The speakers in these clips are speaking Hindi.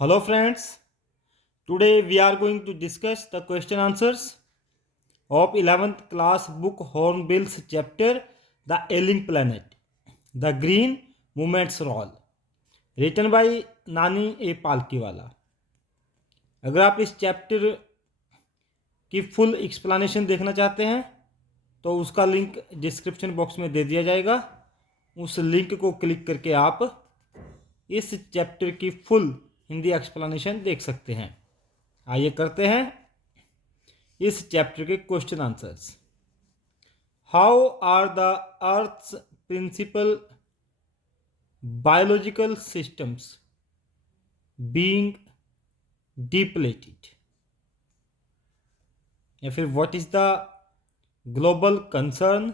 Hello friends, today we are going to discuss the question answers of 11th class book Hornbill's chapter The Ailing Planet, The Green Movement's Role, written by Nani A. Palkiwala. अगर आप इस चैप्टर की फुल एक्सप्लेनेशन देखना चाहते हैं तो उसका लिंक डिस्क्रिप्शन बॉक्स में दे दिया जाएगा। उस लिंक को क्लिक करके आप इस चैप्टर की फुल हिंदी एक्सप्लेनेशन देख सकते हैं। आइए करते हैं इस चैप्टर के question answers. How are the earth's principal biological systems being depleted, या फिर what is the global concern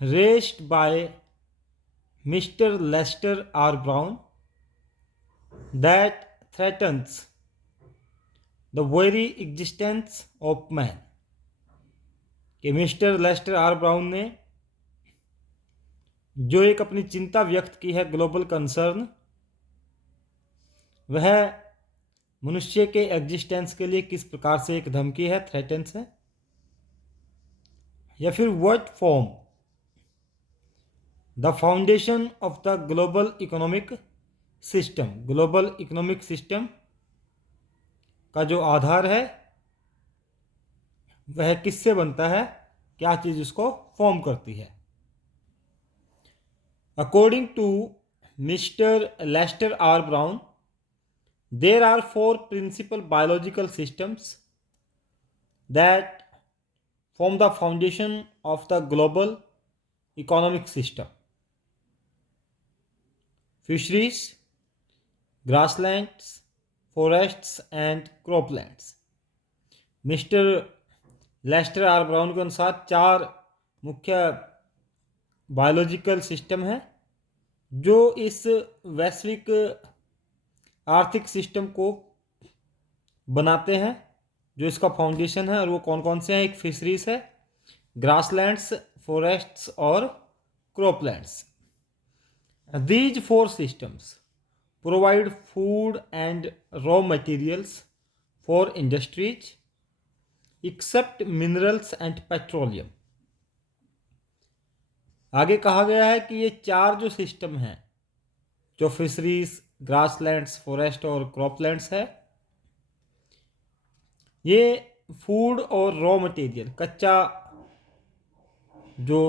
raised by Mister Lester R Brown that threatens the very existence of man. कि मिस्टर लेस्टर आर ब्राउन ने जो एक अपनी चिंता व्यक्त की है, ग्लोबल कंसर्न, वह मनुष्य के एग्जिस्टेंस के लिए किस प्रकार से एक धमकी है, थ्रेटन्स है। या फिर what form the foundation of the global economic system, global economic system का जो आधार है वह किससे बनता है, क्या चीज उसको फॉर्म करती है। According to Mister Lester R Brown, there are four principal biological systems that form the foundation of the global economic system: fisheries, grasslands, forests and croplands. Mister Lester R Brown के अनुसार चार मुख्य बायोलॉजिकल सिस्टम हैं जो इस वैश्विक आर्थिक सिस्टम को बनाते हैं, जो इसका फाउंडेशन है। और वो कौन कौन से हैं? एक फिशरीज है, ग्रासलैंड्स, फॉरेस्ट्स और croplands. These four systems provide food and raw materials for industries except minerals and petroleum. आगे कहा गया है कि ये चार जो सिस्टम हैं, जो फिशरीज, ग्रासलैंड्स, फॉरेस्ट और क्रॉपलैंड्स है, ये फूड और रॉ मटेरियल, कच्चा जो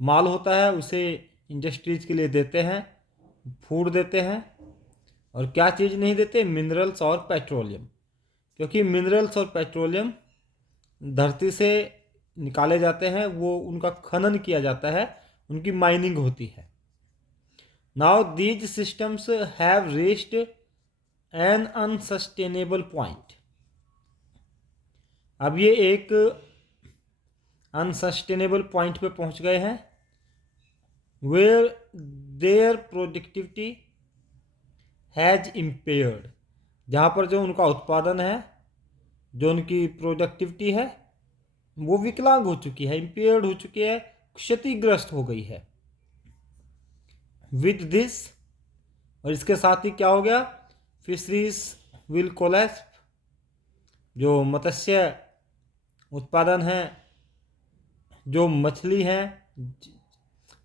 माल होता है उसे इंडस्ट्रीज के लिए देते हैं, फूड देते हैं। और क्या चीज़ नहीं देते? मिनरल्स और पेट्रोलियम, क्योंकि मिनरल्स और पेट्रोलियम धरती से निकाले जाते हैं, वो उनका खनन किया जाता है, उनकी माइनिंग होती है। Now these systems have reached an unsustainable point. अब ये एक अनसस्टेनेबल पॉइंट पे पहुंच गए हैं, where their productivity has impaired, जहाँ पर जो उनका उत्पादन है, जो उनकी प्रोडक्टिविटी है, वो विकलांग हो चुकी है, इम्पेयर्ड हो चुकी है, क्षतिग्रस्त हो गई है। विद दिस, और इसके साथ ही क्या हो गया? फिशरीज विल कोलैप्स, जो मत्स्य उत्पादन है, जो मछली है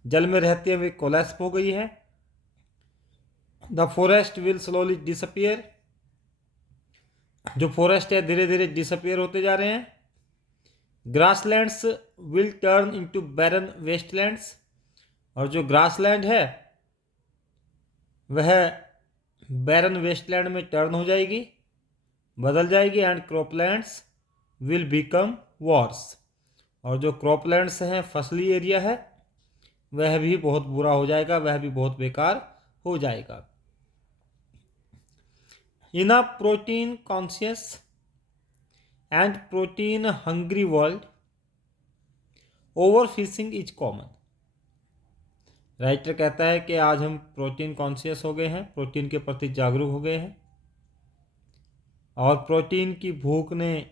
जल में रहती है, वे कोलैप्स हो गई है। The forest will slowly disappear, जो फॉरेस्ट है धीरे धीरे डिसअपियर होते जा रहे हैं। Grasslands will turn into baron wastelands, और जो ग्रासलैंड है वह बैरन वेस्टलैंड में टर्न हो जाएगी, बदल जाएगी। And croplands will become Wars, और जो क्रॉपलैंड्स हैं, फसली एरिया है, वह भी बहुत बुरा हो जाएगा, वह भी बहुत बेकार हो जाएगा। In a protein conscious and protein hungry world, over fishing is common. Writer कहता है कि आज हम प्रोटीन कॉन्शियस हो गए हैं, प्रोटीन के प्रति जागरूक हो गए हैं, और प्रोटीन की भूख ने,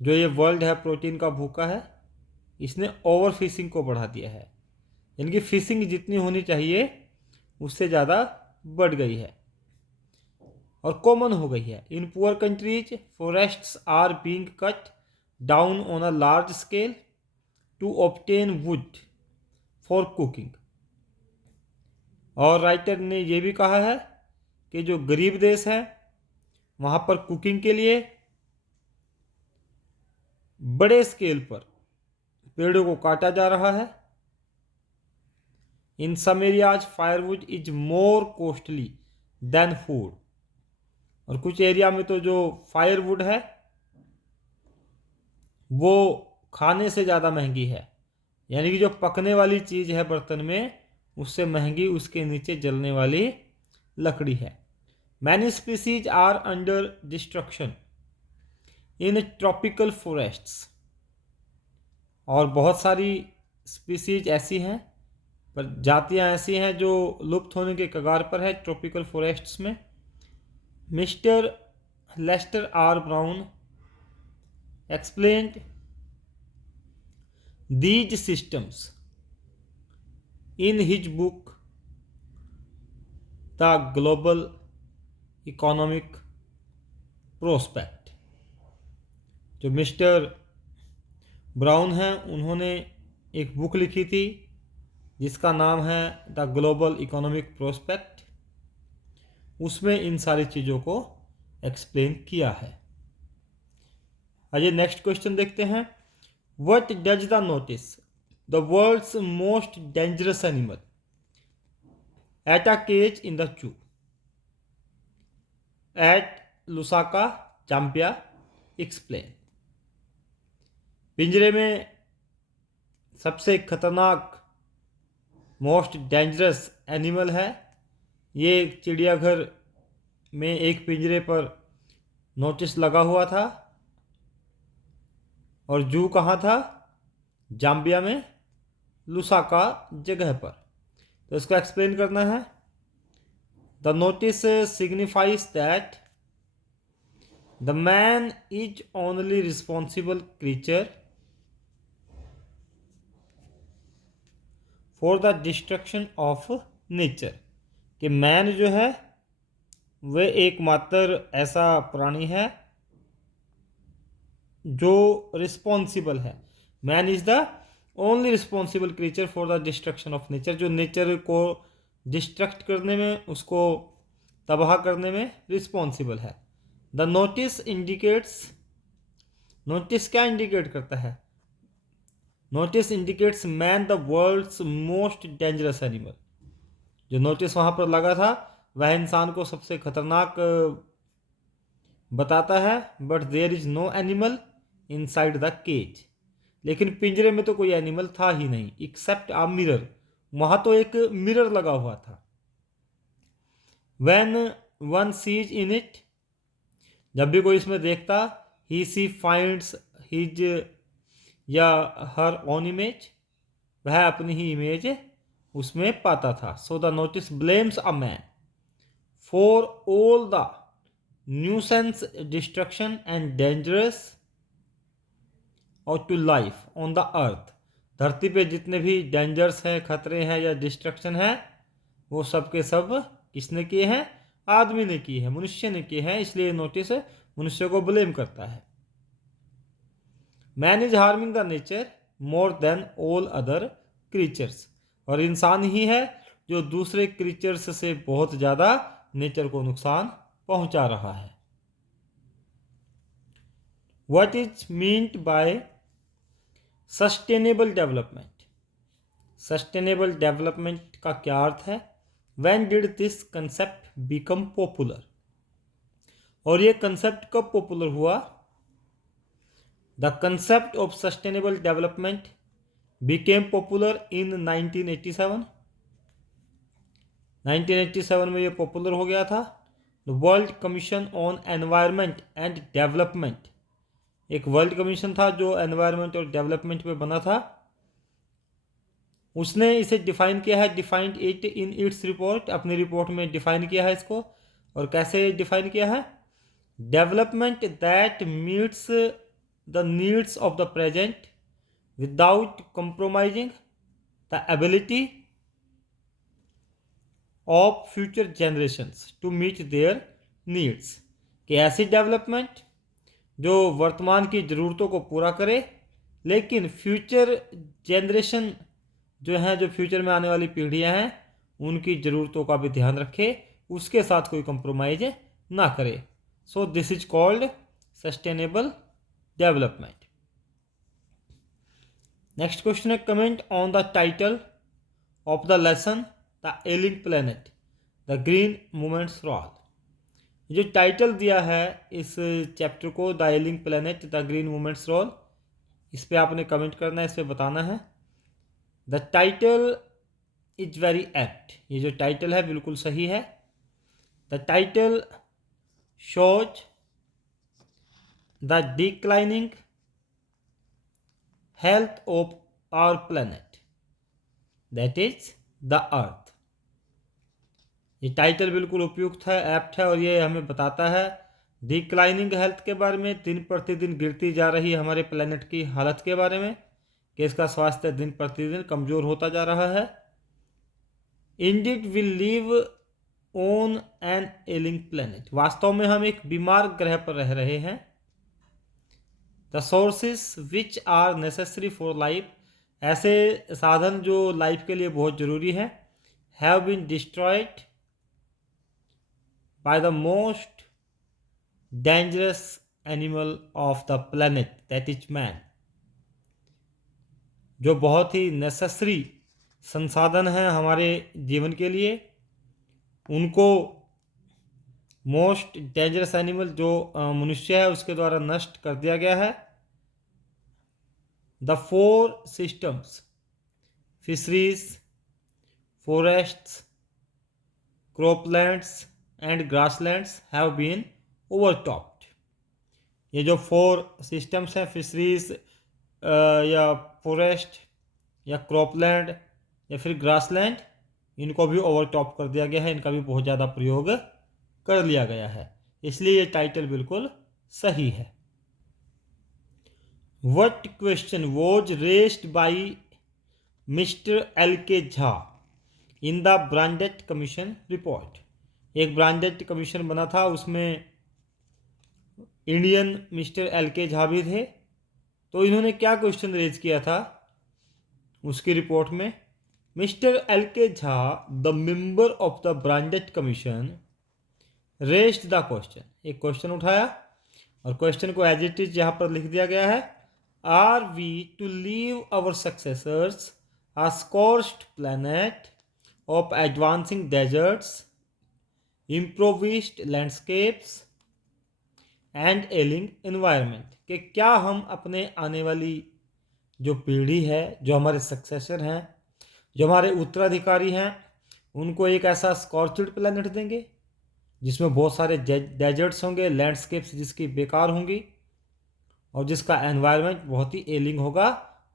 जो ये वर्ल्ड है प्रोटीन का भूखा है, इसने ओवर फिशिंग को बढ़ा दिया है। यानी कि फिशिंग जितनी होनी चाहिए उससे ज़्यादा बढ़ गई है। और कॉमन हो गई है। In poor countries forests are being cut down on a large scale to obtain wood for cooking. और राइटर ने यह भी कहा है कि जो गरीब देश हैं वहाँ पर कुकिंग के लिए बड़े स्केल पर पेड़ों को काटा जा रहा है। In some areas firewood is more costly than food. और कुछ एरिया में तो जो फायरवुड है वो खाने से ज़्यादा महंगी है, यानी कि जो पकने वाली चीज़ है बर्तन में उससे महंगी उसके नीचे जलने वाली लकड़ी है। Many species are under destruction in tropical forests. और बहुत सारी स्पीसीज ऐसी हैं, पर जातियां ऐसी हैं जो लुप्त होने के कगार पर है ट्रॉपिकल फॉरेस्ट्स में। Mister Lester R Brown explained these systems in his book The Global Economic Prospect। जो मिस्टर ब्राउन हैं उन्होंने एक बुक लिखी थी जिसका नाम है द ग्लोबल इकोनॉमिक प्रोस्पेक्ट। उसमें इन सारी चीज़ों को एक्सप्लेन किया है। आइए नेक्स्ट क्वेश्चन देखते हैं। What does the notice the world's most dangerous animal at a cage in the zoo at Lusaka Zambia explain. पिंजरे में सबसे खतरनाक मोस्ट डेंजरस एनिमल है। ये चिड़ियाघर में एक पिंजरे पर नोटिस लगा हुआ था। और जू कहाँ था? जाम्बिया में, लुसाका जगह पर। तो इसको एक्सप्लेन करना है। The notice signifies that the man is only responsible creature for the destruction of nature. कि मैन जो है वह एकमात्र ऐसा प्राणी है जो रिस्पॉन्सिबल है। Man is the only responsible creature for the destruction of nature. जो नेचर को डिस्ट्रक्ट करने में, उसको तबाह करने में रिस्पॉन्सिबल है। द नोटिस इंडिकेट्स, नोटिस क्या इंडिकेट करता है? Notice indicates man the world's most dangerous animal. जो नोटिस वहाँ पर लगा था वह इंसान को सबसे खतरनाक बताता है। But there is no animal inside the cage. लेकिन पिंजरे में तो कोई एनिमल था ही नहीं एक्सेप्ट अ मिरर। वहाँ तो एक मिरर लगा हुआ था। When one seize in it, जब भी कोई इसमें देखता, ही सी फाइंड्स हिज या हर ओन इमेज, वह अपनी ही इमेज उसमें पाता था। So the notice blames a man for all the nuisance destruction and dangerous और to life on the earth. धरती पे जितने भी डेंजर्स हैं, खतरे हैं या डिस्ट्रक्शन है, वो सब के सब किसने किए हैं? आदमी ने किए हैं, मनुष्य ने किए हैं। इसलिए नोटिस मनुष्य को ब्लेम करता है। Man is harming the nature more than all other creatures. और इंसान ही है जो दूसरे क्रीचर्स से बहुत ज़्यादा नेचर को नुकसान पहुंचा रहा है। What is meant by sustainable development? Sustainable development का क्या अर्थ है? When did this concept become popular? और ये कंसेप्ट कब पॉपुलर हुआ? The concept of sustainable development became popular in 1987। 1987 में ये पॉपुलर हो गया था। The world commission on environment and development, एक वर्ल्ड कमीशन था जो एनवायरनमेंट और डेवलपमेंट पे बना था। उसने इसे डिफाइन किया है, defined it in its report, अपनी रिपोर्ट में डिफाइन किया है इसको। और कैसे डिफाइन किया है? Development that meets the needs of the present without compromising the ability of future generations to meet their needs, कि ऐसी डेवलपमेंट जो वर्तमान की ज़रूरतों को पूरा करे लेकिन फ्यूचर जनरेशन जो हैं, जो फ्यूचर में आने वाली पीढ़ियां हैं, उनकी ज़रूरतों का भी ध्यान रखे, उसके साथ कोई कंप्रोमाइज ना करे. So this is called sustainable development. Next question है, comment on the title of the lesson the ailing planet the green movements role. जो टाइटल दिया है इस चैप्टर को, the ailing planet the green movements role, इस पर आपने कमेंट करना है, इस पर बताना है. The title is very apt. ये जो टाइटल है बिल्कुल सही है. The title shows the declining health of our planet that is the earth. ये टाइटल बिल्कुल उपयुक्त है, एप्ट है, और ये हमें बताता है डिक्लाइनिंग हेल्थ के बारे में, दिन प्रतिदिन गिरती जा रही हमारे प्लेनेट की हालत के बारे में, कि इसका स्वास्थ्य दिन प्रतिदिन कमज़ोर होता जा रहा है. Indeed will live on an ailing planet. वास्तव में हम एक बीमार ग्रह पर रह रहे हैं. The sources which are necessary for life. ऐसे साधन जो लाइफ के लिए बहुत ज़रूरी हैं, have been destroyed by the most dangerous animal of the planet that is man. जो बहुत ही नेसेसरी संसाधन हैं हमारे जीवन के लिए, उनको मोस्ट डेंजरस एनिमल जो मनुष्य है उसके द्वारा नष्ट कर दिया गया है. The 4 systems fisheries, forests, croplands and grasslands have been overtopped. ये जो 4 सिस्टम्स हैं, फिशरीज या फॉरेस्ट या क्रॉपलैंड या फिर ग्रासलैंड, इनको भी ओवरटॉप कर दिया गया है, इनका भी बहुत ज़्यादा प्रयोग कर लिया गया है. इसलिए ये टाइटल बिल्कुल सही है. What question was raised by mister L K Jha in the Brandt commission report. एक ब्रांडेट कमीशन बना था, उसमें Indian mister L K Jha भी थे. तो इन्होंने क्या क्वेश्चन रेज किया था उसकी रिपोर्ट में. Mister L K Jha the member of the Brandt commission raised the question. एक क्वेश्चन उठाया और क्वेश्चन को एज इट इज यहाँ पर लिख दिया गया है. Are we to leave our successors a scorched planet of advancing deserts, improvised landscapes and ailing environment. कि क्या हम अपने आने वाली जो पीढ़ी है, जो हमारे सक्सेसर हैं, जो हमारे उत्तराधिकारी हैं, उनको एक ऐसा स्कॉर्च्ड प्लैनेट देंगे जिसमें बहुत सारे डेजर्ट्स होंगे, लैंडस्केप्स जिसकी बेकार होंगी, और जिसका एनवायरनमेंट बहुत ही एलिंग होगा,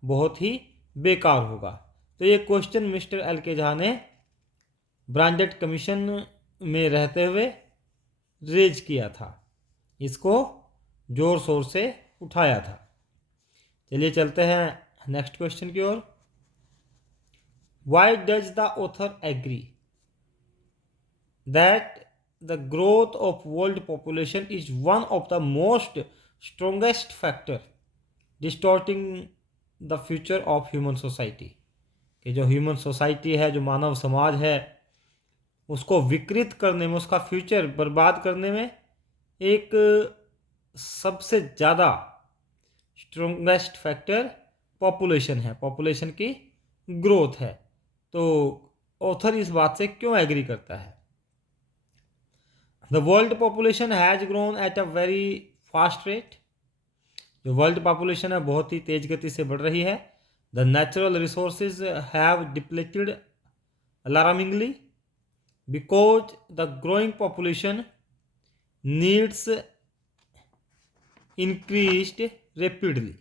बहुत ही बेकार होगा. तो ये question mister L K Jha ने ब्रांडेट कमीशन में रहते हुए रेज किया था, इसको जोर शोर से उठाया था. चलिए चलते हैं नेक्स्ट क्वेश्चन की ओर. Why does the author agree that the growth of world population is one of the most strongest factor distorting the future of human society. कि जो ह्यूमन सोसाइटी है, जो मानव समाज है, उसको विकृत करने में, उसका फ्यूचर बर्बाद करने में एक सबसे ज़्यादा स्ट्रोंगेस्ट फैक्टर पॉपुलेशन है, पॉपुलेशन की ग्रोथ है. तो ऑथर इस बात से क्यों एग्री करता है. The world population has grown at a very fast rate. जो वर्ल्ड पॉपुलेशन है बहुत ही तेज गति से बढ़ रही है. The natural resources have depleted alarmingly because the growing population needs increased rapidly.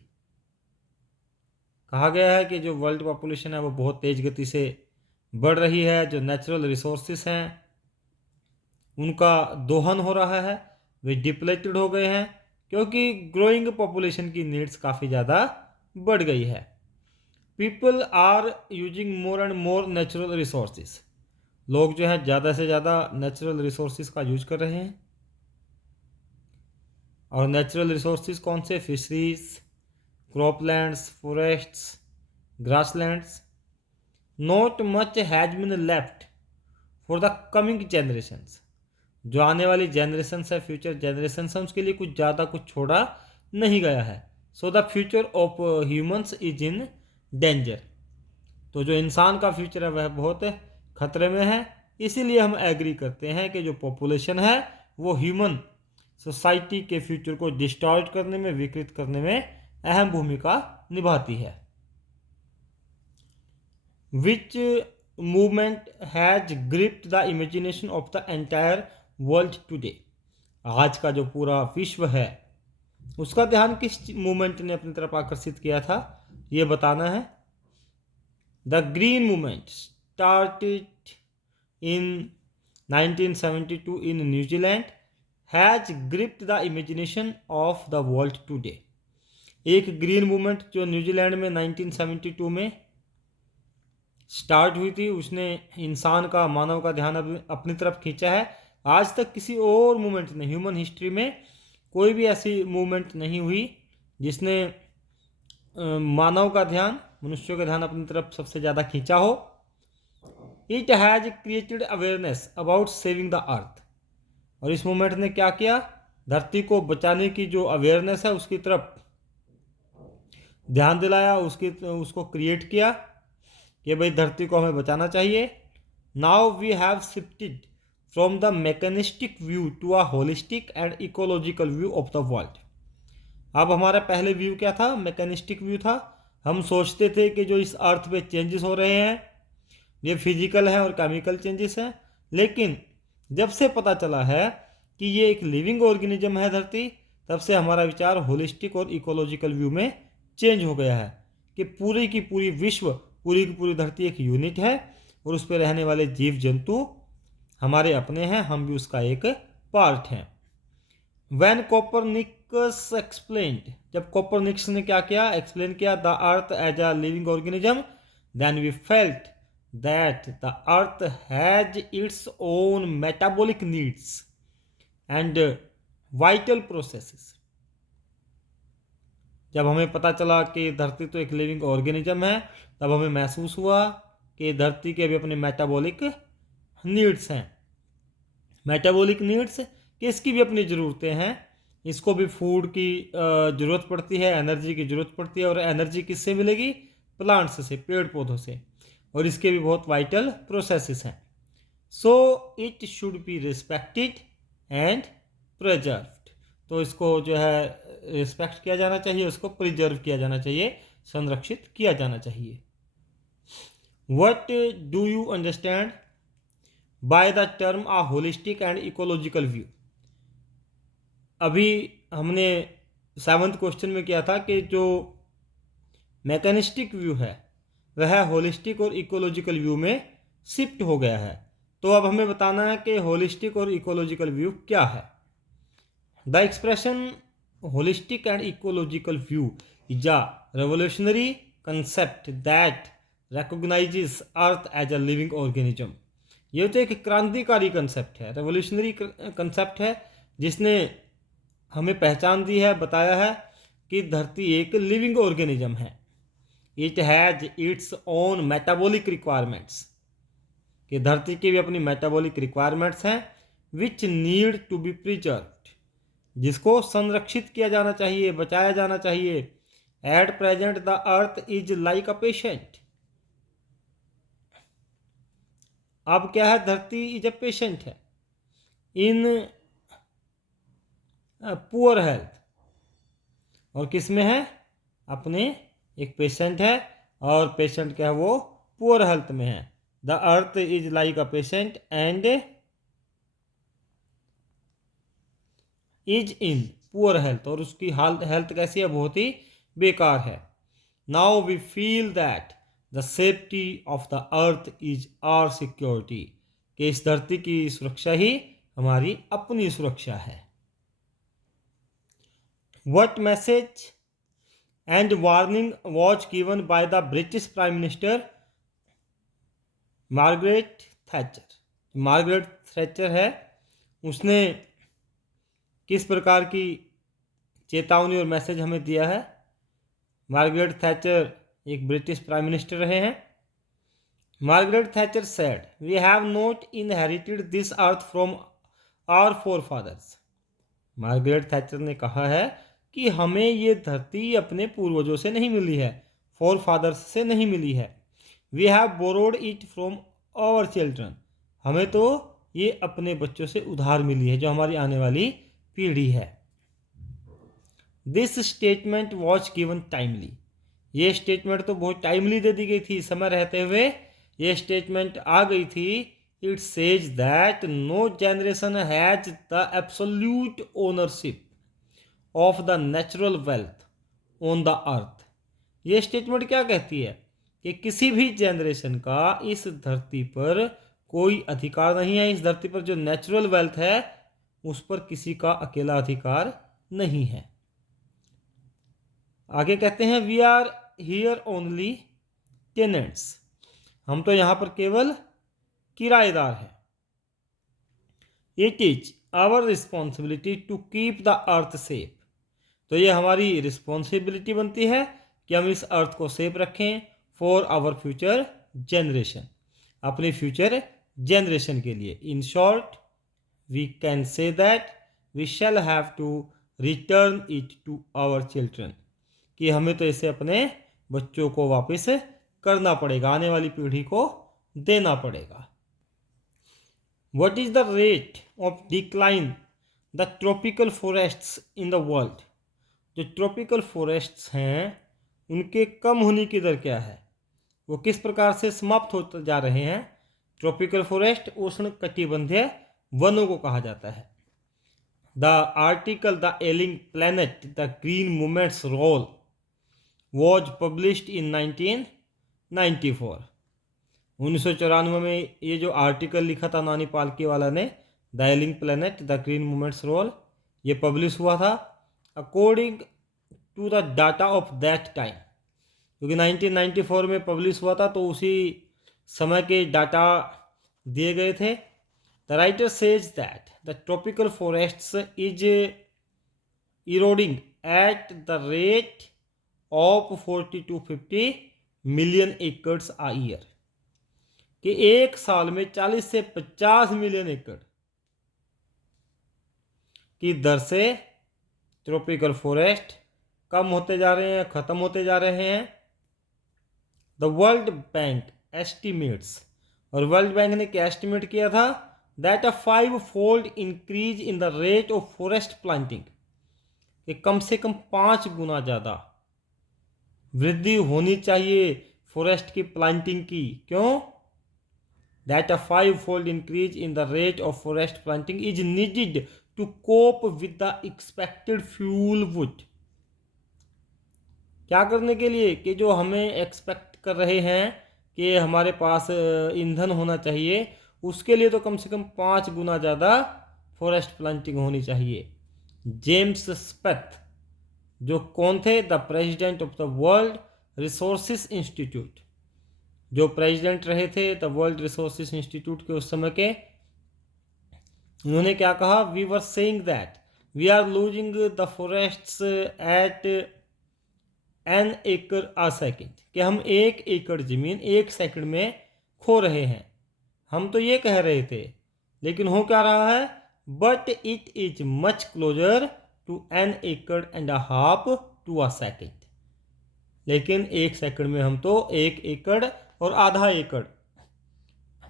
कहा गया है कि जो वर्ल्ड पॉपुलेशन है वो बहुत तेज गति से बढ़ रही है. जो नेचुरल रिसोर्सेस हैं उनका दोहन हो रहा है, वे डिप्लेटेड हो गए हैं, क्योंकि ग्रोइंग पॉपुलेशन की नीड्स काफ़ी ज़्यादा बढ़ गई है. People are using more and more natural resources. लोग जो है ज़्यादा से ज़्यादा नेचुरल रिसोर्सेज का यूज कर रहे हैं. और नेचुरल रिसोर्सेज कौन से? Fisheries, croplands, forests, grasslands. Not much has been left for the coming generations. जो आने वाली जनरेशंस है, फ्यूचर जनरेशंस है, उसके लिए कुछ ज़्यादा कुछ छोड़ा नहीं गया है. So the future of humans is in danger. तो जो इंसान का फ्यूचर है वह बहुत खतरे में है. इसीलिए हम एग्री करते हैं कि जो पॉपुलेशन है वो ह्यूमन सोसाइटी के फ्यूचर को डिस्टॉर्ट करने में, विकृत करने में अहम भूमिका निभाती है. विच movement has gripped the imagination of the entire world today. आज का जो पूरा विश्व है उसका ध्यान किस मूवमेंट ने अपनी तरफ आकर्षित किया था, ये बताना है. The green movement started in 1972 in New Zealand has gripped the imagination of the world today. एक ग्रीन मूवमेंट जो न्यूजीलैंड में 1972 में स्टार्ट हुई थी, उसने इंसान का, मानव का ध्यान अपनी तरफ खींचा है. आज तक किसी और मूवमेंट ने, ह्यूमन हिस्ट्री में कोई भी ऐसी मूवमेंट नहीं हुई जिसने मानव का ध्यान, मनुष्यों का ध्यान अपनी तरफ सबसे ज़्यादा खींचा हो. It has created awareness about saving the earth. और इस मूवमेंट ने क्या किया? धरती को बचाने की जो अवेयरनेस है उसकी तरफ ध्यान दिलाया, उसको क्रिएट किया कि भाई धरती को हमें बचाना चाहिए. Now we have shifted from the mechanistic view to a holistic and ecological view of the world. अब हमारा पहले व्यू क्या था? मैकेनिस्टिक व्यू था. हम सोचते थे कि जो इस अर्थ पे चेंजेस हो रहे हैं ये फिजिकल है और केमिकल चेंजेस हैं. लेकिन जब से पता चला है कि ये एक लिविंग ऑर्गेनिज्म है धरती, तब से हमारा विचार होलिस्टिक और इकोलॉजिकल व्यू में चेंज हो गया है कि पूरी की पूरी विश्व, पूरी की पूरी धरती एक यूनिट है और उस पर रहने वाले जीव जंतु हमारे अपने हैं, हम भी उसका एक पार्ट हैं. When Copernicus explained, जब कोपरनिकस ने क्या किया? एक्सप्लेन किया the earth as a living organism, then we felt that the earth has its own metabolic needs and vital processes. जब हमें पता चला कि धरती तो एक लिविंग ऑर्गेनिज्म है, तब हमें महसूस हुआ कि धरती के भी अपने मेटाबॉलिक नीड्स हैं. मेटाबॉलिक नीड्स कि इसकी भी अपनी ज़रूरतें हैं. इसको भी फूड की ज़रूरत पड़ती है, एनर्जी की ज़रूरत पड़ती है. और एनर्जी किससे मिलेगी? प्लांट्स से, पेड़ पौधों से. और इसके भी बहुत वाइटल प्रोसेसेस हैं. So it should be respected and preserved. तो इसको जो है रिस्पेक्ट किया जाना चाहिए, उसको प्रिजर्व किया जाना चाहिए, संरक्षित किया जाना चाहिए. What do you understand by the term a holistic and ecological view? अभी हमने 7th क्वेश्चन में किया था कि जो मैकेनिस्टिक व्यू है वह होलिस्टिक और इकोलॉजिकल व्यू में शिफ्ट हो गया है. तो अब हमें बताना है कि होलिस्टिक और इकोलॉजिकल व्यू क्या है. The expression holistic and ecological view is a revolutionary concept that recognizes earth as a living organism. ये तो एक क्रांतिकारी कंसेप्ट है, रेवोल्यूशनरी कंसेप्ट है, जिसने हमें पहचान दी है, बताया है कि धरती एक लिविंग ऑर्गेनिज्म है. It has its own metabolic requirements, कि धरती की भी अपनी मेटाबॉलिक रिक्वायरमेंट्स हैं, which need to be preserved, जिसको संरक्षित किया जाना चाहिए, बचाया जाना चाहिए. At present the earth is like a patient. अब क्या है? धरती इज ए पेशेंट है इन पुअर हेल्थ. और किस में है? अपने एक पेशेंट है, और पेशेंट क्या है? वो पुअर हेल्थ में है. The earth is like a patient and is in poor health. और उसकी हेल्थ कैसी है? बहुत ही बेकार है. Now we feel that the safety of the earth is our security, कि इस धरती की सुरक्षा ही हमारी अपनी सुरक्षा है. What message and warning was given by the British Prime Minister Margaret Thatcher? Margaret Thatcher है, उसने किस प्रकार की चेतावनी और मैसेज हमें दिया है। मार्गरेट थैचर एक ब्रिटिश प्राइम मिनिस्टर रहे हैं। Margaret Thatcher said, we have not inherited this earth from our forefathers. Margaret Thatcher ने कहा है कि हमें ये धरती अपने पूर्वजों से नहीं मिली है, फोरफादर्स से नहीं मिली है। We have borrowed it from our children. हमें तो ये अपने बच्चों से उधार मिली है, जो हमारी आने वाली पीढ़ी है। This statement was given timely. ये स्टेटमेंट तो बहुत टाइमली दे दी गई थी, समय रहते हुए ये स्टेटमेंट आ गई थी। It says that no generation has the absolute ownership of the natural wealth on the earth. ये स्टेटमेंट क्या कहती है कि किसी भी जनरेशन का इस धरती पर कोई अधिकार नहीं है। इस धरती पर जो नेचुरल वेल्थ है उस पर किसी का अकेला अधिकार नहीं है। आगे कहते हैं, we are here only tenants. हम तो यहाँ पर केवल किराएदार हैं। It is our responsibility to keep the earth safe. तो ये हमारी रिस्पॉन्सिबिलिटी बनती है कि हम इस अर्थ को सेफ रखें फॉर आवर फ्यूचर जनरेशन, अपनी फ्यूचर जनरेशन के लिए। In short we can say that we shall have to return it to our children, कि हमें तो इसे अपने बच्चों को वापस करना पड़ेगा, आने वाली पीढ़ी को देना पड़ेगा। What is the rate of decline the tropical forests in the world? जो ट्रॉपिकल फॉरेस्ट्स हैं उनके कम होने की दर क्या है, वो किस प्रकार से समाप्त होते जा रहे हैं। ट्रॉपिकल फॉरेस्ट उष्ण कटिबंधीय वनों को कहा जाता है। The article the ailing planet the green movements role was published in 1994। 1994 में ये जो आर्टिकल लिखा था नानी पालकी वाला ने, the ailing planet the green movements role, ये पब्लिश हुआ था according to the data of that time. क्योंकि 1994 में पब्लिश हुआ था तो उसी समय के डाटा दिए गए थे। The writer says that the tropical forests is eroding at the rate of 40 to 50 million acres a year, कि एक साल में 40 से 50 मिलियन एकड़ की दर से ट्रॉपिकल फॉरेस्ट कम होते जा रहे हैं, खत्म होते जा रहे हैं। द वर्ल्ड बैंक एस्टिमेट्स, और वर्ल्ड बैंक ने क्या एस्टिमेट किया था, that a 5-fold increase in the rate of forest planting, कि कम से कम 5 गुना ज़्यादा वृद्धि होनी चाहिए फॉरेस्ट की प्लांटिंग की। क्यों? That a 5-fold increase in the rate of forest planting is needed to cope with the expected fuel wood. क्या करने के लिए, कि जो हमें एक्सपेक्ट कर रहे हैं कि हमारे पास ईंधन होना चाहिए, उसके लिए तो कम से कम 5 गुना ज़्यादा फॉरेस्ट प्लांटिंग होनी चाहिए। जेम्स स्पेथ, जो कौन थे, the president of the world resources institute, जो प्रेसिडेंट रहे थे द वर्ल्ड रिसोर्सेस इंस्टीट्यूट के उस समय के, उन्होंने क्या कहा, we were saying that we are losing the forests at an acre a second, कि हम 1 एकड़ जमीन 1 सेकंड में खो रहे हैं। हम तो ये कह रहे थे, लेकिन हो क्या रहा है, but it is much closer to an acre and a half to a second. लेकिन 1 सेकंड में हम तो 1 एकड़ और आधा एकड़,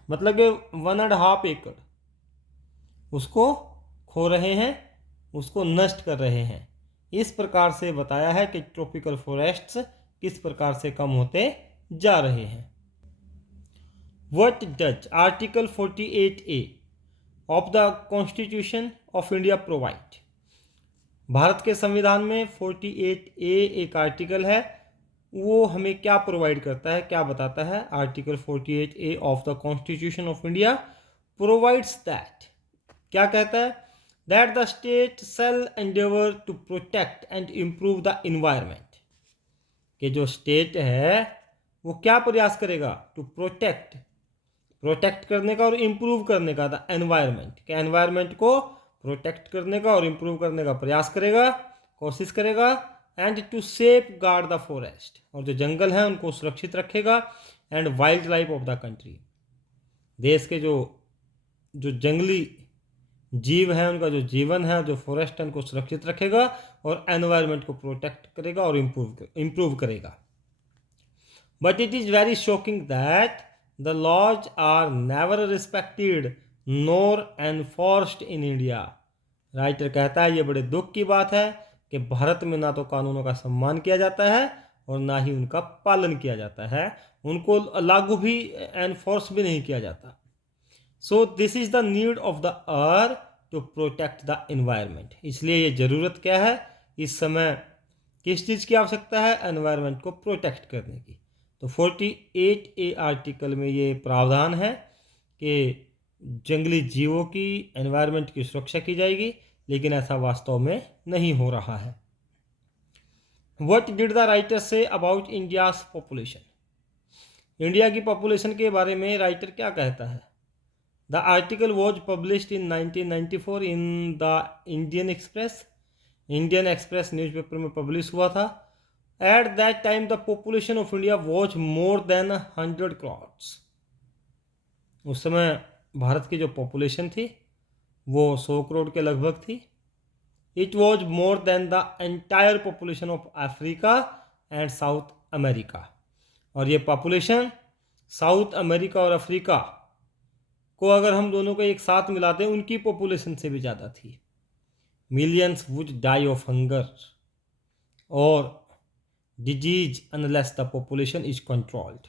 मतलब कि 1.5 एकड़ उसको खो रहे हैं, उसको नष्ट कर रहे हैं। इस प्रकार से बताया है कि ट्रॉपिकल फॉरेस्ट्स किस प्रकार से कम होते जा रहे हैं। What does article 48A of the constitution of India provide. Bharat के संविधान में 48A एक आर्टिकल है, वो हमें क्या प्रोवाइड करता है, क्या बताता है। Article 48A of the constitution of India provides that, क्या कहता है, that the state shall endeavour to protect and improve the environment, कि जो स्टेट है वो क्या प्रयास करेगा, टू प्रोटेक्ट करने का और इम्प्रूव करने का, द एनवायरमेंट, के एनवायरमेंट को प्रोटेक्ट करने का और इम्प्रूव करने का प्रयास करेगा। कोशिश करेगा, and to safeguard the forest, और जो जंगल हैं उनको सुरक्षित रखेगा, and wildlife of the country, देश के जो जो जंगली जीव हैं उनका जो जीवन है, जो फॉरेस्ट है उनको सुरक्षित रखेगा, और एनवायरनमेंट को प्रोटेक्ट करेगा और इम्प्रूव करेगा. But it is very shocking that the laws are never respected nor enforced in India. Writer कहता है ये बड़े दुख की बात है कि भारत में ना तो कानूनों का सम्मान किया जाता है और ना ही उनका पालन किया जाता है, उनको लागू भी एनफोर्स भी नहीं किया जाता. So this is the need of the earth to protect the environment. इसलिए ये ज़रूरत क्या है इस समय, किस चीज़ की आवश्यकता है? एनवायरनमेंट को प्रोटेक्ट करने की. तो 48A आर्टिकल में ये प्रावधान है कि जंगली जीवों की, एनवायरनमेंट की सुरक्षा की जाएगी, लेकिन ऐसा वास्तव में नहीं हो रहा है. What did the writer say about India's population? India की पॉपुलेशन के बारे में राइटर क्या कहता है? The article was published in 1994 in the Indian express. Indian express newspaper में पब्लिश हुआ था. At that time the population of India was more than 100 crores. उस समय भारत की जो पॉपुलेशन थी वो 100 करोड़ के लगभग थी. It was more than the entire population of Africa and south America. और ये पॉपुलेशन साउथ अमेरिका और अफ्रीका को अगर हम दोनों को एक साथ मिलाते हैं उनकी पॉपुलेशन से भी ज़्यादा थी. Millions would die of hunger और disease unless the population is controlled.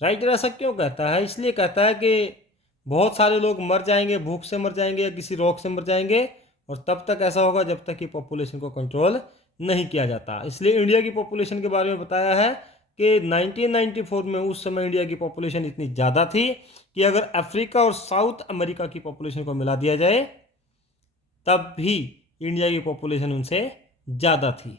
Writer ऐसा क्यों कहता है? इसलिए कहता है कि बहुत सारे लोग मर जाएंगे, भूख से मर जाएंगे या किसी रोग से मर जाएंगे, और तब तक ऐसा होगा जब तक कि पॉपुलेशन को कंट्रोल नहीं किया जाता. इसलिए इंडिया की पॉपुलेशन के बारे में बताया है कि 1994 में उस समय इंडिया की पॉपुलेशन इतनी ज़्यादा थी कि अगर अफ्रीका और साउथ अमेरिका की पॉपुलेशन को मिला दिया जाए तब भी इंडिया की पॉपुलेशन उनसे ज़्यादा थी.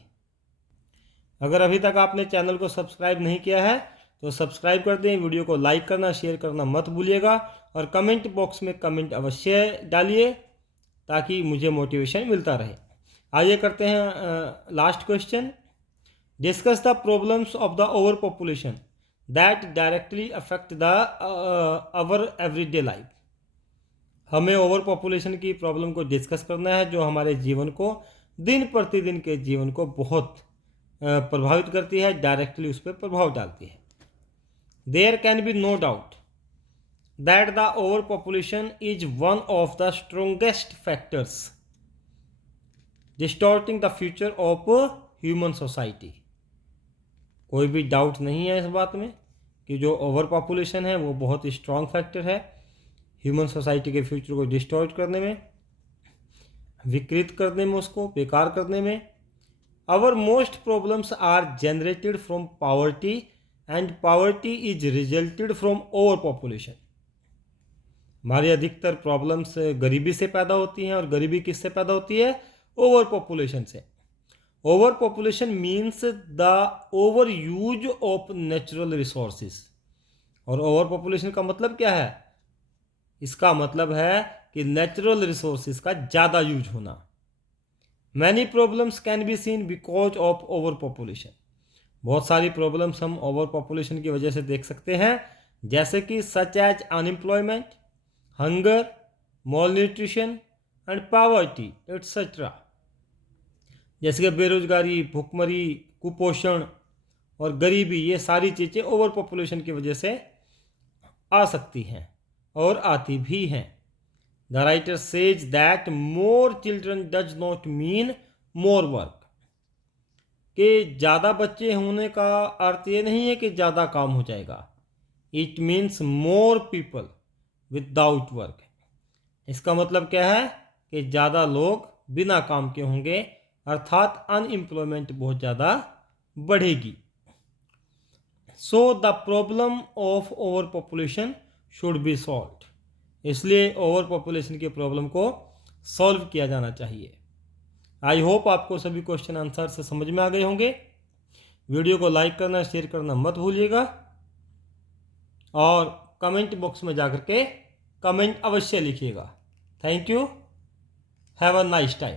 अगर अभी तक आपने चैनल को सब्सक्राइब नहीं किया है तो सब्सक्राइब कर दें, वीडियो को लाइक करना, शेयर करना मत भूलिएगा, और कमेंट बॉक्स में कमेंट अवश्य डालिए ताकि मुझे मोटिवेशन मिलता रहे. आइए करते हैं last question. Discuss the problems of the overpopulation that directly affect the our everyday life. हमें ओवर पॉपुलेशन की प्रॉब्लम को डिस्कस करना है जो हमारे जीवन को, दिन प्रतिदिन के जीवन को बहुत प्रभावित करती है, डायरेक्टली उस पर प्रभाव डालती है. There can be no doubt that the overpopulation is one of the strongest factors distorting the future of human society. कोई भी डाउट नहीं है इस बात में कि जो ओवर पॉपुलेशन है वो बहुत ही स्ट्रॉन्ग फैक्टर है ह्यूमन सोसाइटी के फ्यूचर को डिस्टॉर्ट करने में, विकृत करने में, उसको बेकार करने में. Our most problems are generated from poverty and poverty is resulted from overpopulation. हमारी अधिकतर प्रॉब्लम्स गरीबी से पैदा होती हैं, और गरीबी किससे पैदा होती है? ओवर पॉपुलेशन से. Over population means the over use of natural resources. और ओवर पॉपुलेशन का मतलब क्या है? इसका मतलब है कि नेचुरल रिसोर्सेज का ज़्यादा यूज होना. Many problems can be seen because of over population. बहुत सारी प्रॉब्लम्स हम ओवर पॉपुलेशन की वजह से देख सकते हैं, जैसे कि such as unemployment, hunger, malnutrition and poverty etcetera. जैसे कि बेरोजगारी, भूखमरी, कुपोषण और गरीबी, ये सारी चीज़ें ओवर पॉपुलेशन की वजह से आ सकती हैं और आती भी हैं. The writer says that more children does not mean more work. कि ज़्यादा बच्चे होने का अर्थ ये नहीं है कि ज़्यादा काम हो जाएगा. It means more people without work. इसका मतलब क्या है कि ज़्यादा लोग बिना काम के होंगे, अर्थात अनएम्प्लॉयमेंट बहुत ज़्यादा बढ़ेगी. So the problem of over population should be solved. इसलिए ओवर पॉपुलेशन की प्रॉब्लम को सॉल्व किया जाना चाहिए. आई होप आपको सभी क्वेश्चन आंसर से समझ में आ गए होंगे. वीडियो को लाइक करना, शेयर करना मत भूलिएगा, और कमेंट बॉक्स में जाकर के कमेंट अवश्य लिखिएगा. Thank you. Have a nice time.